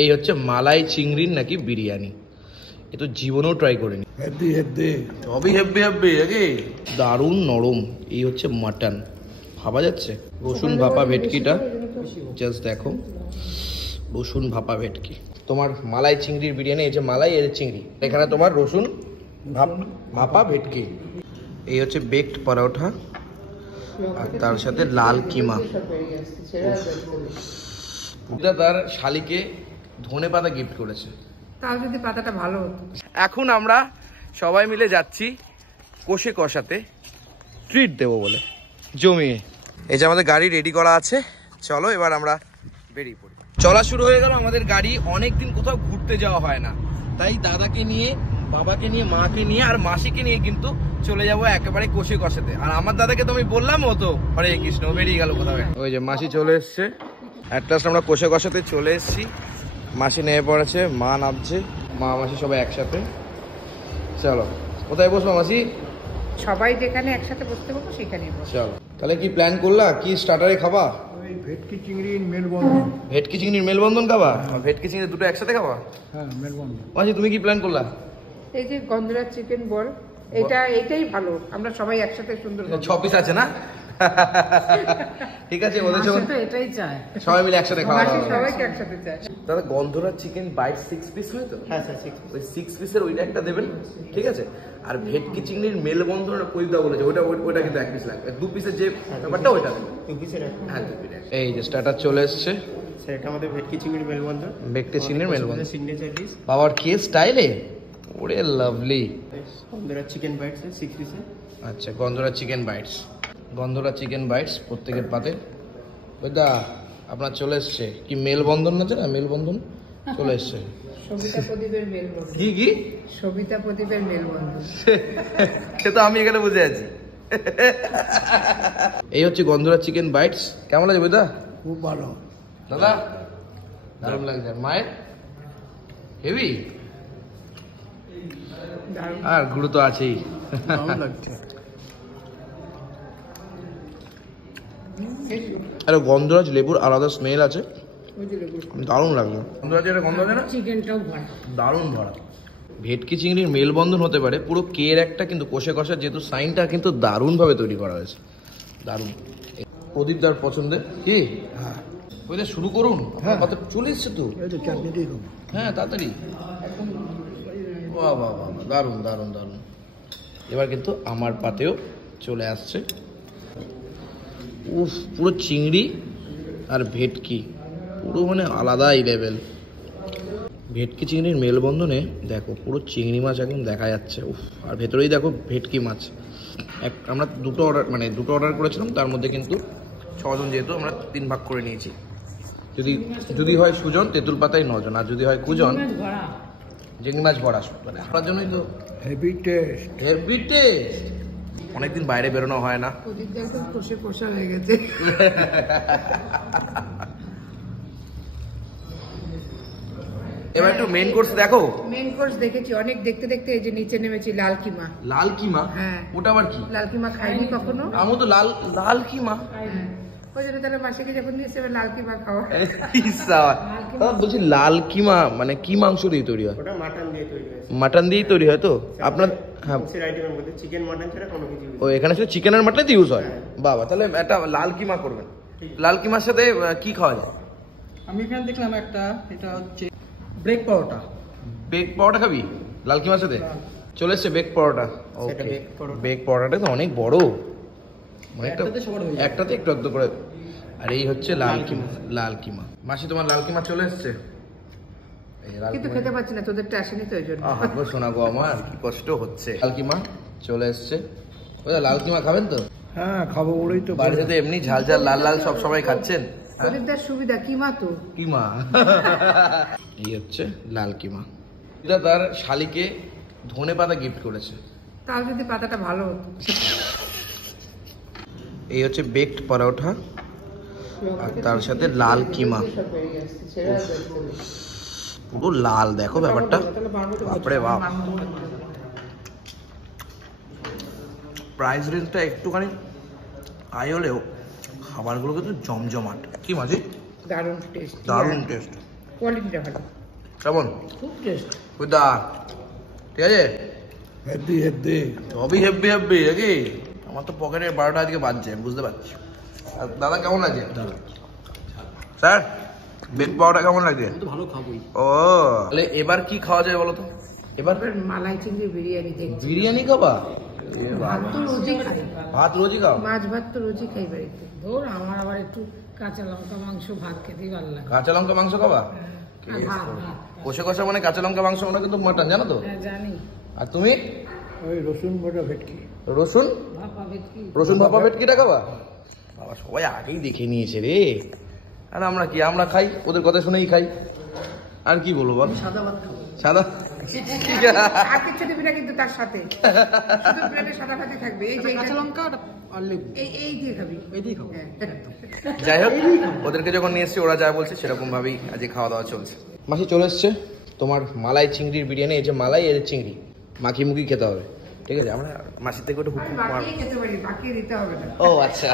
এই হচ্ছে মালাই চিংড়ির নাকি বিরিয়ানি। এ তো জীবনেও ট্রাই করিনি। সবই হেব্বি হেব্বি নাকি, দারুণ নরম। এই হচ্ছে মাটন, ভাবা যাচ্ছে। রসুন ভাপা ভেটকিটা জাস্ট দেখো, রসুন ভাপা ভেটকি। তোমার মালাই চিংড়ির বিরিয়ানি, এই যে মালাই, এই যে চিংড়ি, এখানে তোমার রসুন ভাপা ভেটকি। এই হচ্ছে বেকড পরোটা আর তার সাথে লাল কিমা। তার শালিকে ধনে পাতা গিফট করেছে, তাও যদি পাতাটা ভালো হতো। এখন আমরা সবাই মিলে যাচ্ছি কষে কষাতে ট্রিট দেবো বলে জমিয়ে। এই যে আমাদের গাড়ি রেডি করা আছে, চলো এবার আমরা বেরিয়ে পড়ি। চলা শুরু হয়ে গেল আমাদের গাড়ি। অনেকদিন কোথাও ঘুরতে যাওয়া হয় না, তাই দাদাকে নিয়ে, বাবাকে নিয়ে, মাকে নিয়ে আর মাসিকে নিয়ে কিন্তু চলে যাবো একেবারে কষে কষাতে। আর আমার দাদাকে তো আমি বললাম, ও তো হরে কৃষ্ণ বেরিয়ে গেল কোথাও। ওই যে মাসি চলে এসছে, অ্যাট লাস্ট আমরা কষে কষাতে চলে এসছি। মাসি নেমে পড়েছে, মা নামছে, মা মাসি সবাই একসাথে। চলো কোথায় বসবো মাসি? সবাই যেখানে একসাথে বসতে পারবো সেখানে। চলো তাহলে কি প্ল্যান করলা, কি স্টার্টারে খাবা? ভেটকি চিংড়ির মেলবন্ধন। ভেটকি চিংড়ির মেলবন্ধন খাবা? ভেটকি চিংড়ি দুটো একসাথে খাবা? হ্যাঁ, মেলবন্ধন। মাসি তুমি কি প্ল্যান করলা? এই যে গন্ধরাজ চিকেন বল, এটাই ভালো। আমরা সবাই একসাথে সুন্দর 6 পিস আছে না? ঠিক আছে, ওদের সবাই এটাই চায়, সবাই মিলে একসাথে খাওয়া দাওয়া। সবাইকে একসাথে চায়। দাদা গন্ধরাজ চিকেন বাইট 6 পিস হয় তো? হ্যাঁ স্যার, 6 ওই 6 পিসের ওইটা একটা দেবেন, ঠিক আছে? আর ভেটকি চিংড়ির মেলবন্ধন প্রদীপদা বলেছে ওইটা কিন্তু 1 পিস লাগবে। 2 পিসের যে ব্যাপারটা ওইটা দেবেন। 2 পিসের একটা। হ্যাঁ 2 পিস। এই যে স্টার্টার চলে এসছে, স্যার এটা আমাদের ভেটকি চিংড়ির মেলবন্ধন। ভেটকি চিংড়ির মেলবন্ধন সিগনেচার ডিশ। বাবার কি স্টাইলে, ওরে লাভলি। গন্ধরাজ চিকেন বাইটস 6 পিসের। আচ্ছা, গন্ধরাজ চিকেন বাইটস, গন্ধরাজ চিকেন বাইটস প্রত্যেকের পাতে। ওইদা আপনার চলে এসছে কি মেলবন্ধন আছে না, মেলবন্ধন চলে এসছে। সবিতা প্রদীপের মেলবন্ধন। কি সবিতা প্রদীপের মেলবন্ধন, সে তো আমি এখানে বুঝে আছি। এই হচ্ছে গন্ধরাজ চিকেন বাইটস। কেমন লাগে বইদা? খুব ভালো দাদা, দারুণ লাগছে। মায়ের হেভি, আর গুঁড়ো তো আছেই। লাগছে। আরে গন্ধরাজ লেবুর আলাদা স্মেল আছে, দারুণ লাগলো। গন্ধরাজের গন্ধ আছে না, চিকেনটাও ভরা, দারুণ ভরা। ভেটকি চিংড়ির মেলবন্ধন হতে পারে পুরো কের একটা, কিন্তু কষে কষা যেহেতু সাইনটা কিন্তু দারুণভাবে তৈরি করা হয়েছে, দারুণ। প্রদীপ দার পছন্দের কি? হ্যাঁ, ওইটা শুরু করুন। হ্যাঁ, কত চলে এসছে তো। এই তো চাটনি দিয়ে খাবো। হ্যাঁ তাড়াতাড়ি। বাহ বাহ বাহ, দারুণ দারুণ দারুণ। এবার কিন্তু আমার পাতেও চলে আসছে। উফ, পুরো চিংড়ি আর ভেটকি পুরো মানে আলাদাই লেভেল। ভেটকি চিংড়ির মেলবন্ধনে দেখো পুরো চিংড়ি মাছ একদম দেখা যাচ্ছে। উফ, আর ভেতরেই দেখো ভেটকি মাছ। আমরা দুটো অর্ডার করেছিলাম, তার মধ্যে কিন্তু 6 জন, যেহেতু আমরা 3 ভাগ করে নিয়েছি। যদি হয় সুজন তেঁতুল পাতায় 9 জন, আর যদি হয় কুজন চিংড়ি মাছ ভরা। মানে আপনার জন্যই তো হেভি টেস্ট, হেভি টেস্ট। অনেকদিন বাইরে বেরোনো হয় না। প্রদীপ একদম কষে কষা হয়ে গেছে। এবার একটু মেইন কোর্স দেখো। মেইন কোর্স দেখেছি, অনেক দেখতে দেখতে এই যে নিচে নেমেছি লাল কিমা। লাল কিমা? হ্যাঁ। ওটা আবার কি? লাল কিমা খাইনি কখনো। আমি তো লাল কিমা। ওই জন্য তাহলে মাসিকে যখন দিয়েছে এবার লাল কিমা খাওয়া। বলছি লাল কিমা মানে কি মাংস দিয়ে তৈরি হয়? ওটা মাটন দিয়ে তৈরি হয়। মাটন দিয়েই তৈরি হয় তো আপনার? হ্যাঁ, মিক্সের আইটেমের মধ্যে চিকেন মাটন ছাড়া কোনো কিছু। ও এখানে শুধু চিকেন আর মাটন ইউজ হয়? বাবা, তাহলে একটা লাল কিমা করবেন। লাল কিমার সাথে কি খাওয়া যায়? আমি এখানে দেখলাম একটা, এটা হচ্ছে ব্রেক পরোটা। বেক পরোটা খাবি লাল কিমার সাথে? চলে এসছে বেক পরোটা। সেটা বেক পরোটা। বেক পরোটাটা তো অনেক বড়, মানে একটাতে সবার হয়ে যাবে। একটাতে একটু একটু করে। আর এই হচ্ছে লাল কিমা। লাল কিমা। মাসি তোমার লাল কিমা চলে এসছে। কিন্তু খেতে পাচ্ছি না, তোদেরটা আসেনি তো, এই জন্য। শোনা গো, আমার কি কষ্ট হচ্ছে। লাল কিমা চলে এসছে। লাল কিমা খাবেন তো? হ্যাঁ খাবো, বলেই তো বাড়িতে তো এমনি ঝাল ঝাল লাল লাল সব সময় খাচ্ছেন। প্রদীপদার সুবিধা কিমা তো। কিমা। এই হচ্ছে লাল কিমা। এটা তার শালিকে ধনে পাতা গিফট করেছে, তাও যদি পাতাটা ভালো হতো। এই হচ্ছে বেকড পরোটা আর তার সাথে লাল কিমা। পুরো লাল, দেখো ব্যাপারটা, বাপরে বাপ। প্রাইস রেঞ্জটা একটুখানি হাই হলেও খাবারগুলো কিন্তু জমজমাট। কি মাঝি? দারুণ টেস্ট, দারুণ টেস্ট। কোয়ালিটিটা ভালো, কেমন খুব টেস্ট। বুঝদা ঠিক আছে, হেভি হেভি। সবই হেব্বি হেব্বি নাকি? আমার তো পকেটে 12টা আজকে বাজছে, আমি বুঝতে পারছি। আর দাদা কেমন লাগছে? স্যার বেক পাওয়াটা কেমন লাগছে? তো ভালো খাবোই। ও তাহলে এবার কি খাওয়া যায় বলো তো? এবার এবার মালাই চিংড়ি বিরিয়ানি দেখছি। বিরিয়ানি খাবা? ভাত তো রোজই খাই, ভাত রোজই খাও? মাছ ভাত তো রোজই খাই বাড়িতে। ধর আমার আবার একটু কাঁচা লঙ্কা মাংস ভাত খেতেই ভালো লাগে। কাঁচা লঙ্কা মাংস খাবা? আর ভাত ভাত। কষে কষা মানে কাঁচা লঙ্কা মাংস মানে কিন্তু মাটন, জানো তো? হ্যাঁ জানি। আর তুমি? ওই রসুন বড়া ভেটকি। রসুন ভাপা ভেটকি। রসুন ভাপা ভেটকিটা খাবা? বাবা সবাই আগেই দেখে নিয়েছে রে। আর আমরা কি, আমরা খাই ওদের কথা শুনেই খাই। আর কি বলবো বল? সাদা ভাত খাবো। সাদা আর কিছু দিবি না কিন্তু তার সাথে, শুধু প্লেটে সাদা ভাতই থাকবে। এই যে কাঁচা লঙ্কা আর লেবু এই দিয়ে খাবি। এটাই খাবো। হ্যাঁ। যাই হোক, ওদেরকে যখন নিয়ে এসছি ওরা যা বলছে সেরকম ভাবেই আজকে খাওয়া দাওয়া চলছে। মাসি চলে এসছে তোমার মালাই চিংড়ির বিরিয়ানি। এই যে মালাই, এর চিংড়ি মাখি মুখি খেতে হবে, ঠিক আছে? আমরা মাসির থেকে ওটা আমি হুকুম মার। বাকিই খেতে পারি, বাকি দিতে হবে না। ও আচ্ছা।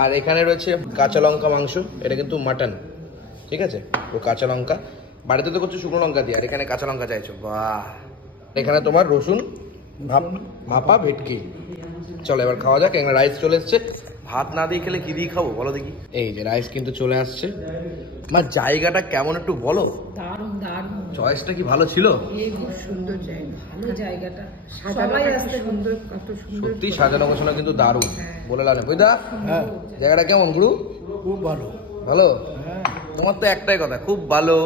আর এখানে রয়েছে কাঁচা লঙ্কা মাংস, এটা কিন্তু মাটন, ঠিক আছে? ও কাঁচা লঙ্কা, বাড়িতে তো করছো শুকনো লঙ্কা দিয়ে, আর এখানে কাঁচা লঙ্কা চাইছো। বাহ। এখানে তোমার রসুন ভাপা ভেটকি। চলো এবার খাওয়া যাক। এখানে রাইস চলে এসছে। ভাত না দিয়ে খেলে কি দিয়ে খাবো বলো দেখি? এই যে রাইস কিন্তু চলে আসছে। আমার জায়গাটা কেমন একটু বলো? দারুণ দারুণ। চয়েসটা কি ভালো ছিল? এই খুব সুন্দর জায়গা, ভালো জায়গাটা। সাজানো সবাই কত আসতে সুন্দর, কত সুন্দর। সত্যি সাজানো গোছানো কিন্তু দারুণ, বলে লানে বুঝদা? হ্যাঁ জায়গাটা কেমন গুরু? খুব ভালো। ভালো? হ্যাঁ তোমার তো একটাই কথা, খুব ভালো।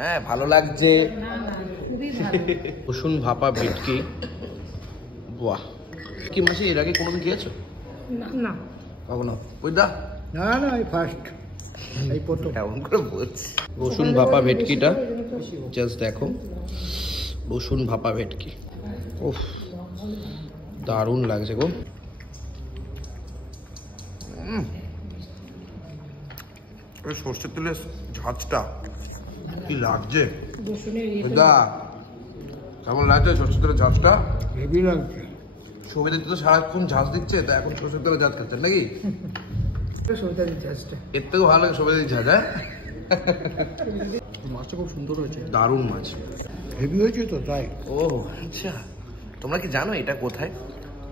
হ্যাঁ ভালো লাগছে। না না খুবই ভালো। রসুন ভাপা ভেটকি, বাহ। কি মাসি এর আগে কোনোদিন খেয়েছো? না কখনো? বুঝদা না না এই ফার্স্ট, এই প্রথম। এমন করে বলছি। রসুন ভাপা ভেটকিটা জাস্ট দেখো, রসুন ভাপা ভেটকি, ওহ দারুণ লাগছে গো। সর্ষের তেলের ঝাঁজটা কি লাগছে রসুনের বুঝদা? কেমন লাগছে সর্ষের তেলের ঝাঁজটা? হেভি লাগছে। ছবি দেখতে তো সারাক্ষণ ঝাঁজ দিচ্ছে, তা এখন সর্ষের তেলের ঝাঁজ খাচ্ছেন নাকি? সৌদানি চাষটা এর থেকেও ভালো লাগে সবাই ঝাঁজ। হ্যাঁ মাছটা খুব সুন্দর হয়েছে, দারুণ মাছ। হেভি হয়েছে তো তাই। ও আচ্ছা, তোমরা কি জানো এটা কোথায়?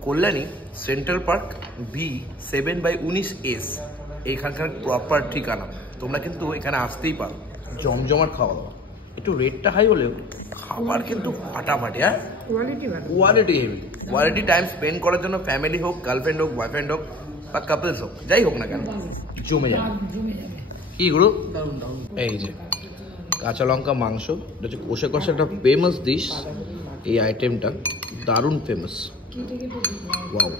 কল্যাণী সেন্ট্রাল পার্ক B7/19S, এইখানকার প্রপার ঠিকানা। তোমরা কিন্তু এখানে আসতেই পারো। জমজমাট খাওয়া দাওয়া, একটু রেটটা হাই হলেও খাবার কিন্তু ফাটাফাটি। হ্যাঁ কোয়ালিটি ভালো। Quality heavy, quality time spend করার জন্য ফ্যামিলি হোক, গার্লফ্রেন্ড হোক, বয়ফ্রেন্ড হোক বা কাপলস হোক, যাই হোক না কেন জমে যাবে। জমে যাবে। কি গুরু? দারুণ দারুণ। এই যে কাঁচা লঙ্কা মাংস, এটা হচ্ছে কষে কষে একটা ফেমাস ডিশ। এই আইটেমটা দারুণ ফেমাস। Wow,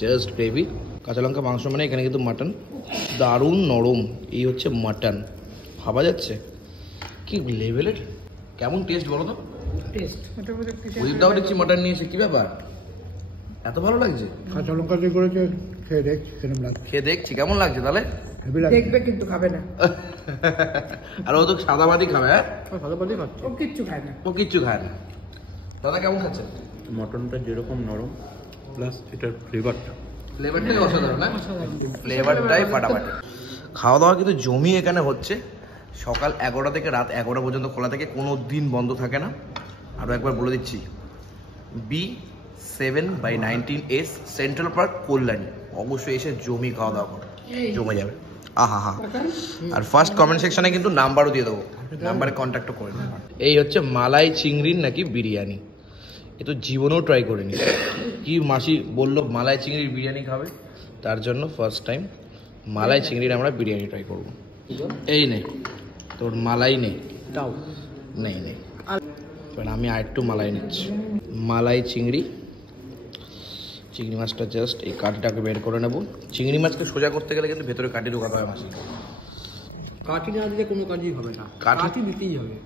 just gravy. কাঁচা লঙ্কা মাংস মানে এখানে কিন্তু মাটন, দারুণ নরম। এই হচ্ছে মাটন, ভাবা যাচ্ছে কি লেভেলের। কেমন টেস্ট বলো তো? টেস্ট মোটামুটি একটা উইদাও দেখছি মাটন নিয়েছে, কি ব্যাপার এত ভালো লাগছে? কাঁচা লঙ্কা দিয়ে করেছে, খেয়ে দেখ কিরম লাগছে। খেয়ে দেখছি কেমন লাগছে তাহলে। হেভি লাগছে। দেখবে কিন্তু খাবে না, আর ও তো সাদা ভাতই খাবে। হ্যাঁ ভালো ভালোই খাচ্ছে। ও কিচ্ছু খায় না। ও কিচ্ছু খায় না। দাদা কেমন খাচ্ছে? মটনটা যেরকম নরম প্লাস এটার ফ্লেভারটা ফ্লেভারটাই অসাধারণ। না ফ্লেভারটাই ফাটাফাটি। খাওয়া দাওয়া কিন্তু জমিয়ে এখানে হচ্ছে। সকাল 11টা থেকে রাত 11টা পর্যন্ত খোলা থাকে, কোনো দিন বন্ধ থাকে না। আরও একবার বলে দিচ্ছি, B7/19S সেন্ট্রাল পার্ক কল্যাণী। অবশ্যই এসে জমি খাওয়া দাওয়া করো, জমে যাবে। আহা হা। আর ফার্স্ট কমেন্ট সেকশনে কিন্তু নাম্বারও দিয়ে দেবো, নাম্বারে কন্ট্যাক্টও করে নেবো। এই হচ্ছে মালাই চিংড়ির নাকি বিরিয়ানি, এ তো জীবনেও ট্রাই করিনি। কি মাসি বললো মালাই চিংড়ির বিরিয়ানি খাবে, তার জন্য ফার্স্ট টাইম মালাই চিংড়ির আমরা বিরিয়ানি ট্রাই করবো। এই নে তোর মালাই নেই, দাও। নেই নেই, এবার আমি আর একটু মালাই নিচ্ছি। মালাই চিংড়ি, চিংড়ি মাছটা জাস্ট এই কাঠিটাকে বের করে নেব। চিংড়ি মাছকে সোজা করতে গেলে কিন্তু ভেতরে কাঠি ঢোকাতে হয় মাসি। কাঠি না দিলে কোনো কাজই হবে না, কাঠি দিতেই হবে।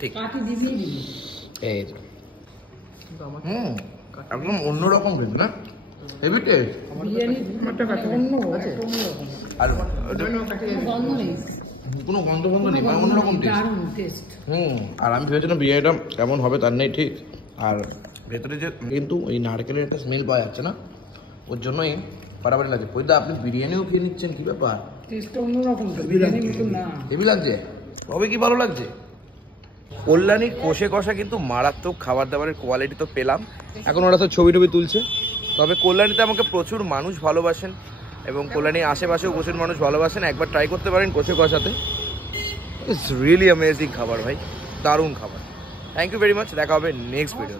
ঠিক কাটি দিবি দিবি। এই যে। একদম অন্যরকম কিন্তু না, হেভি টেস্ট। বিরিয়ানি আমারটা কাটে না। অন্য অন্যরকম। আর গন্ধ নেই। কোনো গন্ধ গন্ধ নেই, মানে অন্যরকম টেস্ট। দারুণ টেস্ট। আর আমি ভেবেছিলাম বিরিয়ানিটা কেমন হবে তার নেই ঠিক। আর ভেতরে যে কিন্তু এই নারকেলের একটা স্মেল পাওয়া যাচ্ছে না, ওর জন্যই ফাটাফাটি লাগছে। ওই দা আপনি বিরিয়ানিও খেয়ে নিচ্ছেন, কি ব্যাপার? টেস্টটা অন্যরকম তো বিরিয়ানির মতো না। হেভি লাগছে, তবে কি ভালো লাগছে। কল্যাণীর কষে কষা কিন্তু মারাত্মক, খাবার দাবারের কোয়ালিটি তো পেলাম। এখন ওরা তো ছবি টবি তুলছে। তবে কল্যাণীতে আমাকে প্রচুর মানুষ ভালোবাসেন এবং কল্যাণীর আশেপাশেও প্রচুর মানুষ ভালোবাসেন। একবার ট্রাই করতে পারেন কষে কষাতে। ইটস রিয়েলি অ্যামেজিং খাবার ভাই, দারুণ খাবার। থ্যাংক ইউ ভেরি মাচ, দেখা হবে নেক্সট ভিডিও।